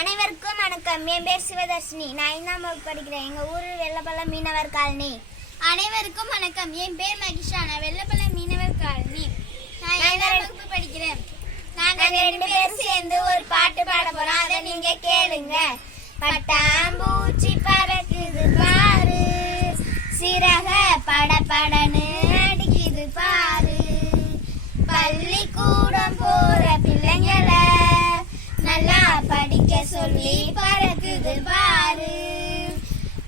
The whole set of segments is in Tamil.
அனைவருக்கும் வணக்கம். என் பேர் சிவதர்ஷினி. நான் 5ஆம் வகுப்பு படிக்கிறேன். எங்கள் ஊர் வெள்ளப்பள்ளம் மீனவர் காலனி. அனைவருக்கும் வணக்கம். என் பேர் மகிஷா. நான் வெள்ளப்பள்ளம் மீனவர் காலனி. நான் 5ஆம் வகுப்பு படிக்கிறேன். நாங்கள் 2 பேரும் சேர்ந்து ஒரு பாட்டு பாட போறோம். அதை நீங்க கேளுங்க. பட்டாம்பூச்சி பறக்குது பாரு, சிறக படபடன்னு அடிக்குது பாரு. பள்ளிக்கூடம் போற பிள்ளைங்களை நல்லா படிக்க சொல்லி பறக்குது பாரு.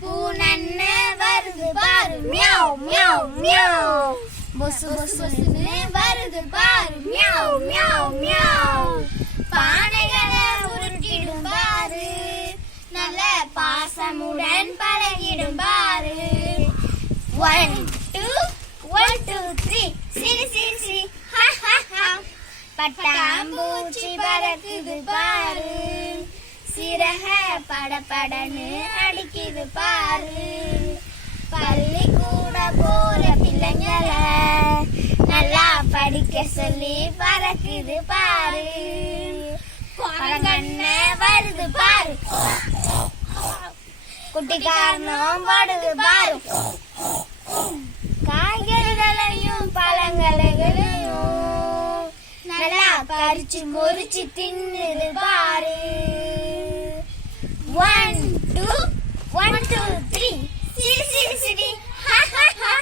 பூனன்ன வருது பாரு, மியாவ் மியாவ் மியாவ். பொசு பொசுன்னு வருது பாரு, மியாவ் மியாவ் மியாவ். பானைகளை உருட்டிடும் பாரு, நல்ல பாசமுடன் பழகிடும் பாரு. 1 2 1 2 3 சிரி சிரி சிரி ஹா ஹா ஹா. பட்டாம்பூச்சி பறக்குது பாரு, சிறக படபடன்னு அடிக்குது பாரு. பள்ளிக்கூட போற பிள்ளைங்களை நல்லா படிக்க சொல்லி பறக்குது பாரு. பழங்கண்ண வருது பாரு, குட்டிக்காரனும் படுது பாரு. காய்கறிகளையும் பழங்களையும் நல்லா பறிச்சு முறிச்சு தின்னுது பாரு. 1 2 1 2 3 சிரி சிரி சிரி ஹா ஹா ஹா.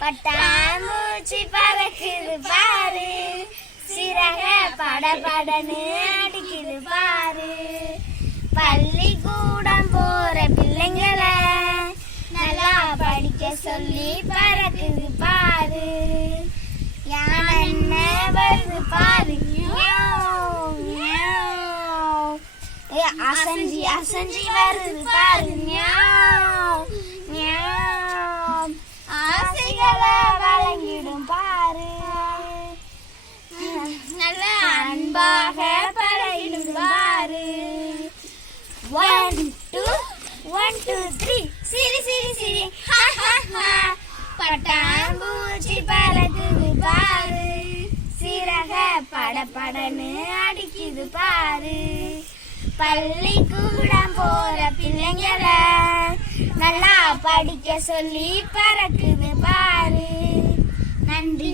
பட்டாம்பூச்சி பறக்குது பாரு, சிறக படபடன்னு அடிக்குது பாரு. பள்ளிக்கூடம் போற பிள்ளைங்களை நல்லா படிக்க சொல்லி பறக்குது பாரு. யானை வருது பாரு, மியாவ் மியாவ். அசஞ்சி அசஞ்சி வருது பாரு, மியாவ் மியாவ். ஆசைகளை வழங்கிடும் பாரு, நல்ல அன்பாக பழகிடும் பாரு. 1 2 1 2 3 சிரி சிரி சிரி ஹா ஹா ஹா. பட்டாம்பூச்சி பறக்குது பாரு, சிறக படபடன்னு அடிக்குது பாரு. பள்ளிக்கூடம் போற பிள்ளைங்களை நல்லா படிக்க சொல்லி பறக்குது பாரு. நன்றி.